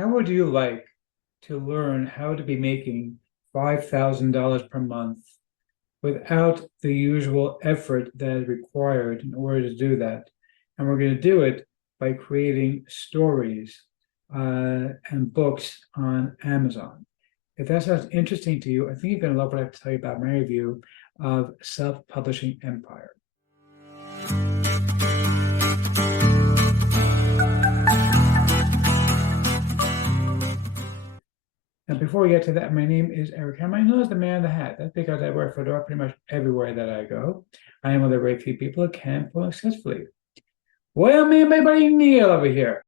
how would you like to learn how to be making $5,000 per month without the usual effort that is required in order to do that? And we're going to do it by creating stories and books on Amazon. If that sounds interesting to you, I think you're going to love what I have to tell you about my review of Self-Publishing Empire. And before we get to that, my name is Eric Hammer. I know as the man in the hat. That's because I wear fedora pretty much everywhere that I go. I am one of the very few people who can pull successfully. Well, me and my buddy Neil over here.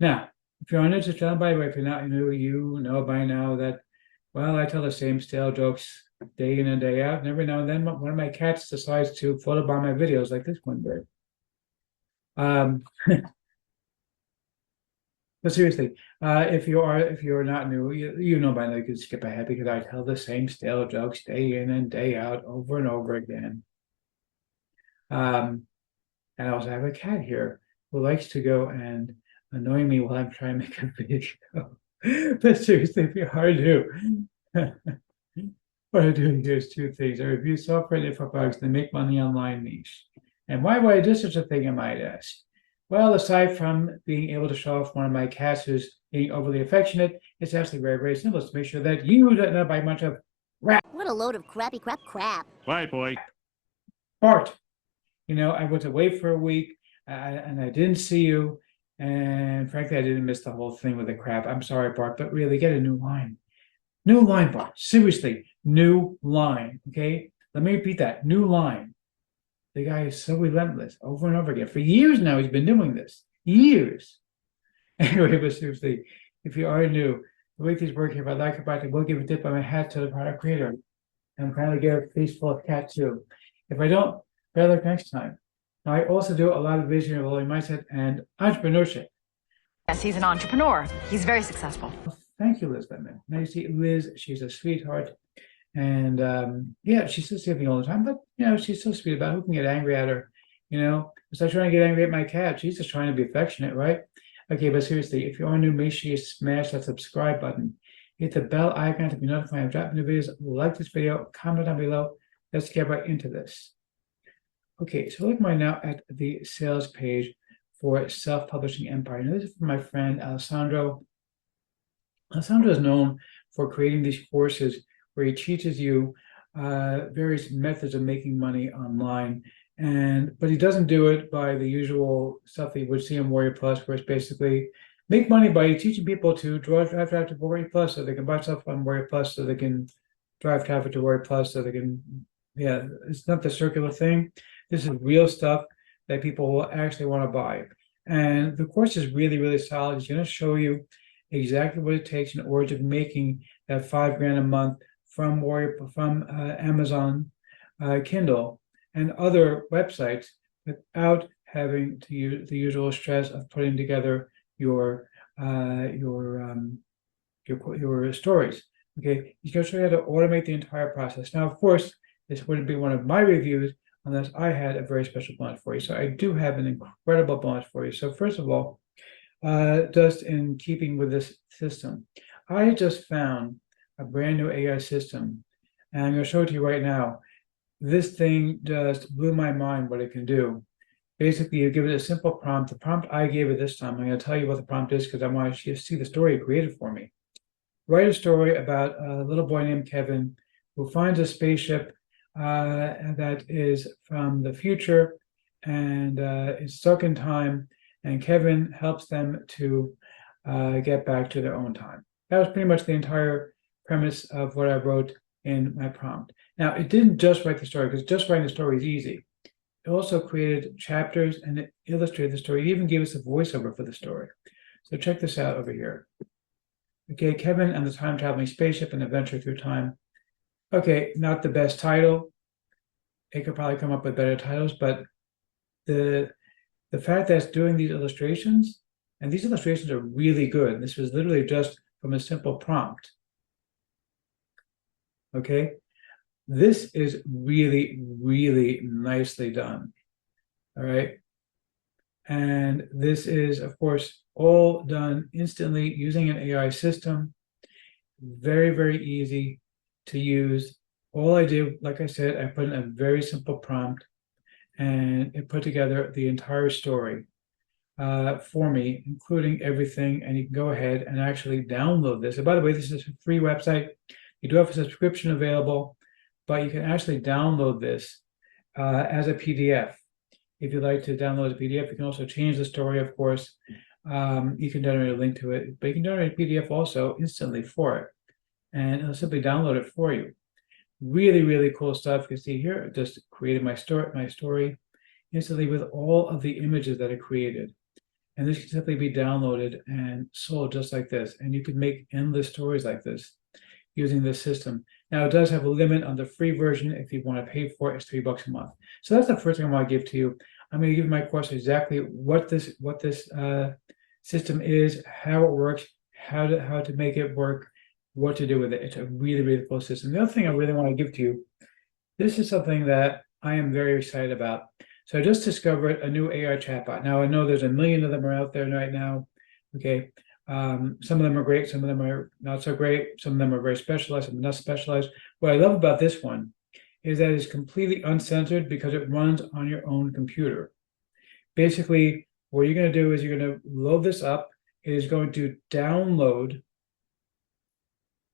Now, if you're on this channel, by the way, if you're not new, you know by now that, well, I tell the same stale jokes day in and day out. And every now and then, one of my cats decides to photobomb my videos like this one did. But seriously, if you're not new, you know by now you can skip ahead because I tell the same stale jokes day in and day out over and over again. And I also have a cat here who likes to go and annoy me while I'm trying to make a video. But seriously, if you're hard to what I do here is two things. I review software and info products that make money online niche. And why would I do such a thing, I might ask? Well, aside from being able to show off one of my cats who's being overly affectionate, it's actually very, very simple. It's to make sure that you don't know by much of crap. What a load of crappy crap. Bye, boy. Bart, you know, I was away for a week and I didn't see you. And frankly, I didn't miss the whole thing with the crap. I'm sorry, Bart, but really get a new line. New line, Bart. Seriously, new line. Okay? Let me repeat that. New line. The guy is so relentless over and over again. For years now, he's been doing this. Years. Anyway, but seriously, if you are new, the way these work here, if I like about it, we'll give a tip on my hat to the product creator. And I'm trying to get a face full of cat too. If I don't, better luck next time. Now, I also do a lot of visionary mindset and entrepreneurship. Yes, he's an entrepreneur. He's very successful. Thank you, Liz Lemon. Now you see Liz, she's a sweetheart. And yeah, she's still sleeping all the time, but you know, she's so sweet about it. Who can get angry at her? You know, it's like trying to get angry at my cat. She's just trying to be affectionate, right? Okay, but seriously, if you are new, make sure you smash that subscribe button. Hit the bell icon to be notified of dropping new videos. Like this video, comment down below. Let's get right into this. Okay, so look right now at the sales page for Self-Publishing Empire. Now, this is from my friend Alessandro. Alessandro is known for creating these courses where he teaches you various methods of making money online. But he doesn't do it by the usual stuff that you would see on Warrior Plus, where it's basically make money by teaching people to drive traffic to Warrior Plus so they can buy stuff on Warrior Plus, so they can drive traffic to Warrior Plus, so they can, yeah, it's not the circular thing. This is real stuff that people will actually want to buy. And the course is really, really solid. It's going to show you exactly what it takes in order to be making that $5,000 a month from Amazon Kindle and other websites without having to use the usual stress of putting together your stories. Okay, he's going to show you how to automate the entire process. Now, of course, this wouldn't be one of my reviews unless I had a very special bonus for you. So I do have an incredible bonus for you. So first of all, just in keeping with this system, I just found a brand new AI system, and I'm going to show it to you right now. This thing just blew my mind what it can do. Basically, you give it a simple prompt. The prompt I gave it this time, I'm going to tell you what the prompt is because I want you to see the story it created for me. Write a story about a little boy named Kevin who finds a spaceship that is from the future and is stuck in time, and Kevin helps them to get back to their own time. That was pretty much the entire premise of what I wrote in my prompt. Now, it didn't just write the story, because just writing the story is easy. It also created chapters and it illustrated the story. It even gave us a voiceover for the story. So check this out over here. Okay, Kevin and the time-traveling spaceship and adventure through time. Okay, not the best title. It could probably come up with better titles, but the fact that it's doing these illustrations, and these illustrations are really good. This was literally just from a simple prompt. Okay, this is really, really nicely done. All right. And this is, of course, all done instantly using an AI system. Very, very easy to use. All I did, like I said, I put in a very simple prompt and it put together the entire story for me, including everything. And you can go ahead and actually download this. And by the way, this is a free website. You do have a subscription available, but you can actually download this as a PDF. If you'd like to download a PDF, you can also change the story, of course. You can generate a link to it, but you can generate a PDF also instantly for it. And it'll simply download it for you. Really, really cool stuff. You can see here, I just created my story instantly with all of the images that I created. And this can simply be downloaded and sold just like this. And you can make endless stories like this using this system. Now, it does have a limit on the free version. If you want to pay for it, it's $3 a month. So that's the first thing I want to give to you. I'm going to give my course exactly what this system is, how it works, how to make it work, what to do with it. It's a really, really cool system. The other thing I really want to give to you, this is something that I am very excited about. So I just discovered a new AI chatbot. Now I know there's a million of them out there right now. Okay. Some of them are great, some of them are not so great, some of them are very specialized, some are not specialized. What I love about this one is that it's completely uncensored because it runs on your own computer. Basically, what you're going to do is you're going to load this up. It is going to download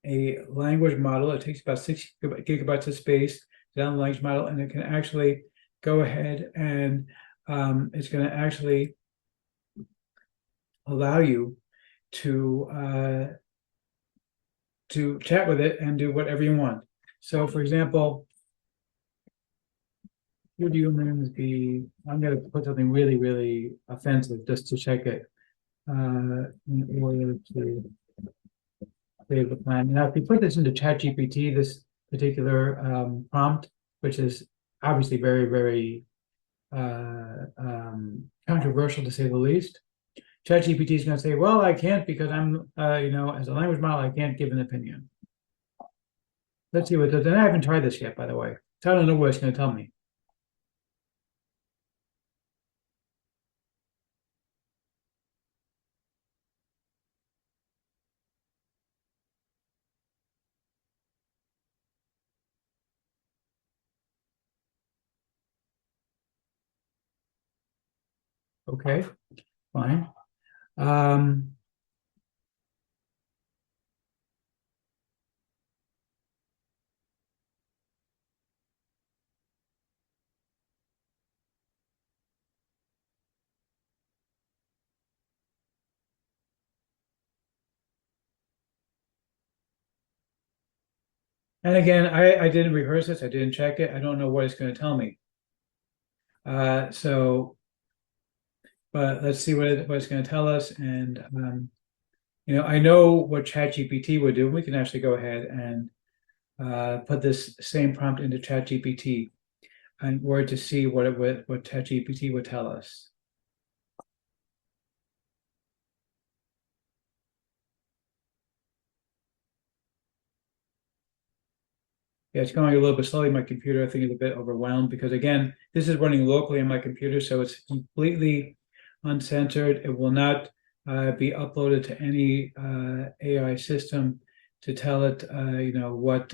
a language model. It takes about 6 gigabytes of space to download the language model, and it can actually go ahead and it's going to actually allow you to chat with it and do whatever you want. So, for example, would humans be? I'm going to put something really, really offensive just to check it in order to save the plan. Now, if you put this into ChatGPT, this particular prompt, which is obviously very, very controversial to say the least, ChatGPT is going to say, well, I can't because I'm, as a language model, I can't give an opinion. Let's see what it does. And I haven't tried this yet, by the way. So I don't know what it's going to tell me. Okay, fine. And again, I didn't rehearse this. I didn't check it. I don't know what it's going to tell me. But let's see what it's going to tell us. And I know what ChatGPT would do. We can actually go ahead and put this same prompt into ChatGPT and word to see what ChatGPT would tell us. Yeah, it's going a little bit slowly. My computer, I think, is a bit overwhelmed because, again, this is running locally on my computer, so it's completely uncensored. It will not be uploaded to any AI system to tell it, what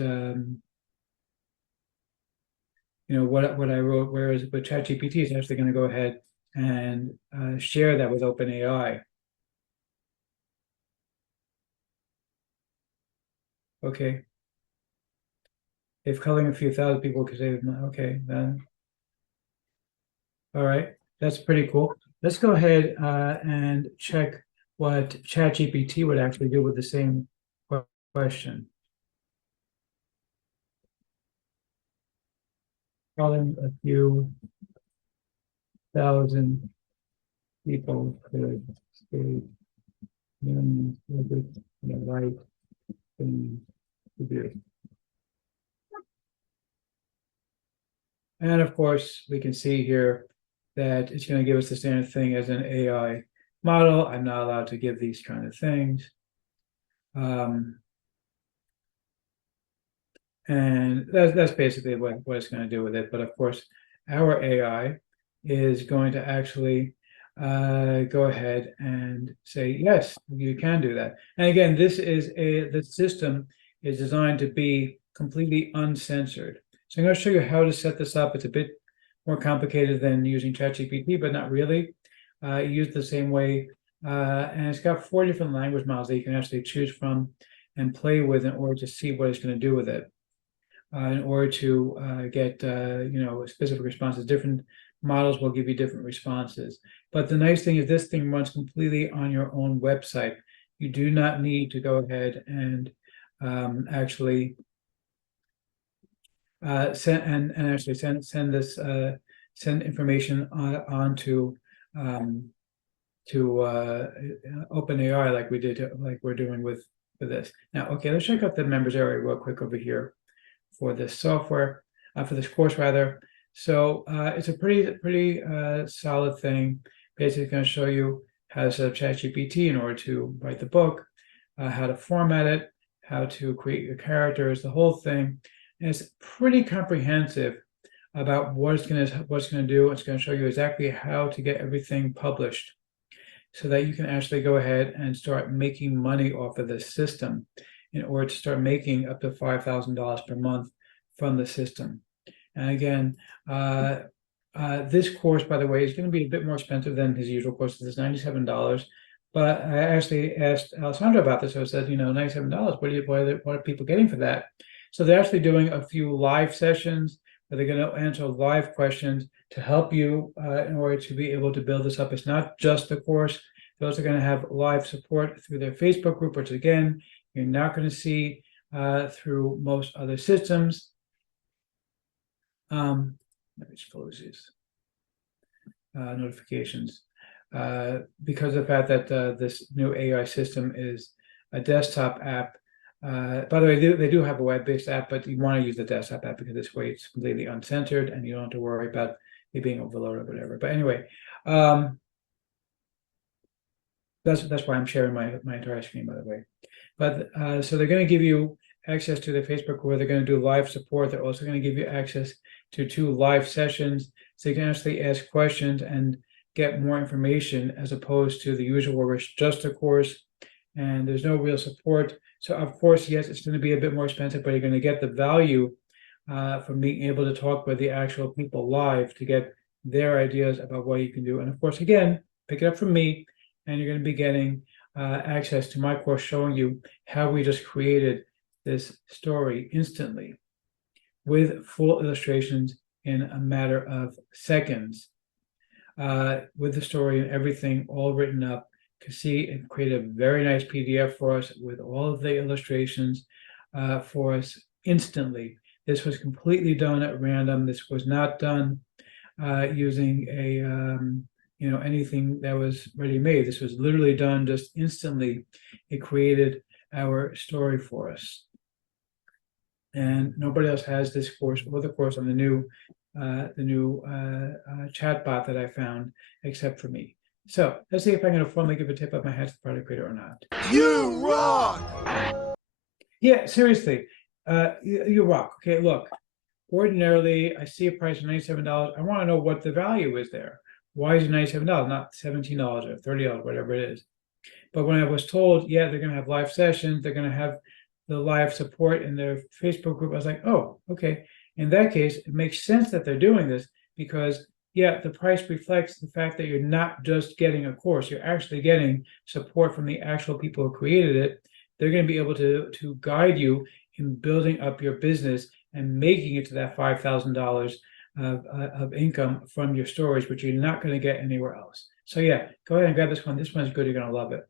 I wrote. Whereas with ChatGPT, is actually going to go ahead and share that with OpenAI. Okay. If culling a few thousand people could save them, okay, then. All right, that's pretty cool. Let's go ahead and check what ChatGPT would actually do with the same question. Calling a few thousand people could save millions of the right thing to do. And of course, we can see here that it's going to give us the same thing as an AI model. I'm not allowed to give these kind of things. And that's basically what it's going to do with it. But of course, our AI is going to actually go ahead and say, yes, you can do that. And again, the system is designed to be completely uncensored. So I'm going to show you how to set this up. It's a bit more complicated than using ChatGPT, but not really. Use the same way. And it's got 4 different language models that you can actually choose from and play with in order to see what it's going to do with it. In order to get specific responses. Different models will give you different responses. But the nice thing is this thing runs completely on your own website. You do not need to go ahead and actually send information on to OpenAI like we did, like we're doing with this. Now, okay, let's check out the members area real quick over here for this software, for this course rather. So it's a pretty solid thing. Basically going to show you how to set up ChatGPT in order to write the book, how to format it, how to create your characters, the whole thing. And it's pretty comprehensive about what it's going to do. It's going to show you exactly how to get everything published so that you can actually go ahead and start making money off of this system in order to start making up to $5,000 per month from the system. And again, this course, by the way, is going to be a bit more expensive than his usual courses. It's $97. But I actually asked Alessandro about this. So I said, $97, what are people getting for that? So they're actually doing a few live sessions where they're going to answer live questions to help you in order to be able to build this up. It's not just the course. They're also going to have live support through their Facebook group, which again, you're not going to see through most other systems. Let me just close these notifications. Because of the fact that this new AI system is a desktop app. By the way, they do have a web-based app, but you want to use the desktop app because this way it's completely uncensored and you don't have to worry about it being overloaded or whatever. But anyway, that's why I'm sharing my entire screen, by the way. But so they're going to give you access to the Facebook where they're going to do live support. They're also going to give you access to 2 live sessions, so you can actually ask questions and get more information as opposed to the usual where it's just a course and there's no real support. So of course, yes, it's going to be a bit more expensive, but you're going to get the value from being able to talk with the actual people live to get their ideas about what you can do. And of course, again, pick it up from me and you're going to be getting access to my course showing you how we just created this story instantly with full illustrations in a matter of seconds, with the story and everything all written up. To see and create a very nice PDF for us with all of the illustrations for us instantly. This was completely done at random. This was not done using a anything that was ready made. This was literally done just instantly. It created our story for us. And nobody else has this course or the course on the new chatbot that I found except for me. So let's see if I'm going to formally give a tip of my hat to the product creator or not. You rock! Yeah, seriously, you rock. Okay, look, ordinarily I see a price of $97. I want to know what the value is there. Why is it $97, not $17 or $30, whatever it is? But when I was told, yeah, they're going to have live sessions, they're going to have the live support in their Facebook group, I was like, oh, okay. In that case, it makes sense that they're doing this because, yeah, the price reflects the fact that you're not just getting a course, you're actually getting support from the actual people who created it. They're going to be able to guide you in building up your business and making it to that $5,000 of income from your stories, which you're not going to get anywhere else. So yeah, go ahead and grab this one. This one's good. You're going to love it.